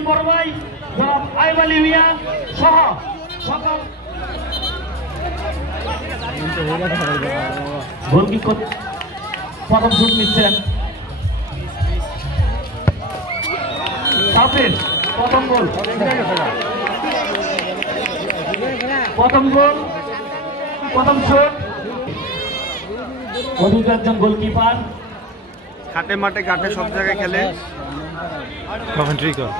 রহমান বড় ভাই জনাব আইব আলী মিয়া সহ সকল গোলকিপার প্রথম শুট নিচ্ছেন সাফির প্রথম গোল প্রথম শুট অভিজ্ঞ একজন গোলকিপার হাটে মাঠে ঘাটে সব জায়গায় খেলে কমেন্ট্রি কর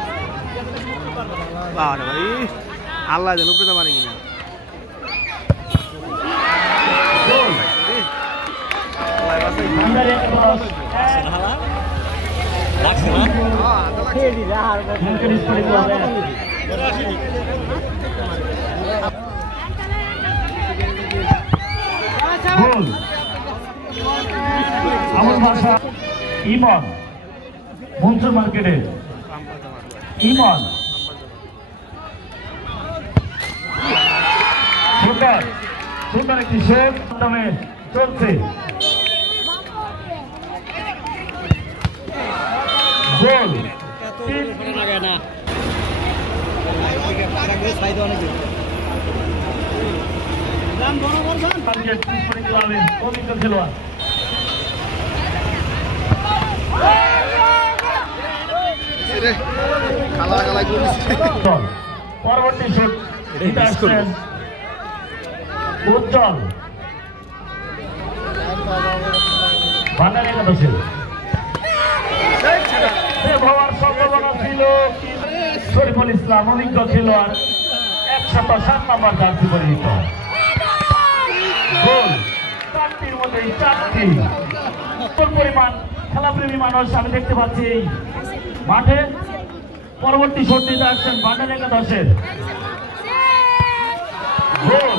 বাবা ভাই আল্লাহ জানো পেতে পারে কিনা গোল আন্ডারে লাগছে না খেয়ে দি যা আর এনকারেজ করে দেওয়া হবে গোল আমার ভাষা ইমন মনসুর মার্কেটে ইমন সুন্দর একটি শট মাধ্যমে চলছে গোল অভিজ্ঞ খেলোয়াড় পরবর্তী শুট উজ্জ্বল ভান্ডার একাদশে হওয়ার সম্ভাবনা ছিল শরীফুল ইসলাম অভিজ্ঞ খেলোয়াড় 107 নম্বর জার্সি পরিহিত গোল 4টির মধ্যে 4টি পরিমাণ খেলাপ্রেমী মানুষ আমি দেখতে পাচ্ছি এই মাঠে পরবর্তী শট নিতে আসছেন ভান্ডার একাদশের গোল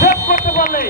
সেভ করতে পারলে